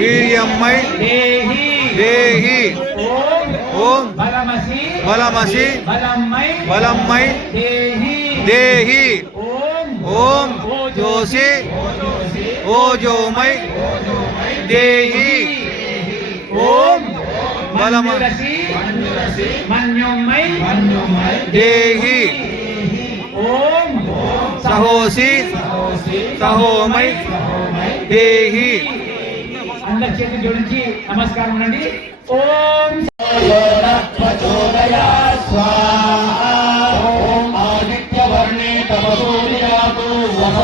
వీర్యమ్మై దేహి ఓం బలమసి బలమసి బలమ్మై దేహి ओम जोसे ओ जोमय देहि। ओम बलम, देहि। ओम सहोसी सहोमय देहि। అందరి చేతులు జోడించి నమస్కారం అండి.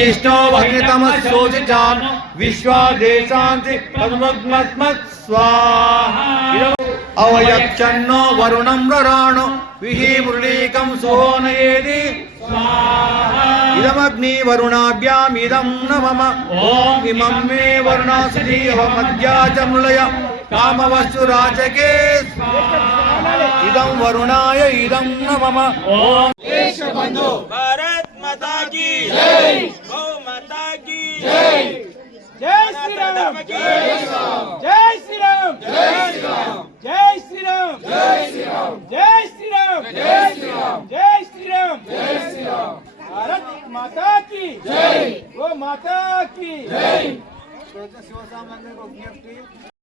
यजिष्ठो वह्नितमस्सोचिजान् विश्वा देशान्ति पद्मग्मस्मत् स्वाहा। अवयच्छन्नो वरुणं रराणो विहिमुरलीकं सुहोनयेति इदमग्नि वरुणाभ्यामिदं न मम ॐ इमं मे वरुणासुधीयमद्या च मृळय। कामवस्तुराचके इदं वरुणाय इदं न मम ॐ శ్రీరామ్ జై శ్రీరామ్ జై శ్రీరామ్ జై శ్రీరామ్ జై శ్రీరామ్ జై శ్రీరామ్ జై శ్రీరామ్ జై శ్రీరామ్ భారత్ మాతా కి జై ఓ మాతా కి జై శివసామ్ ఒక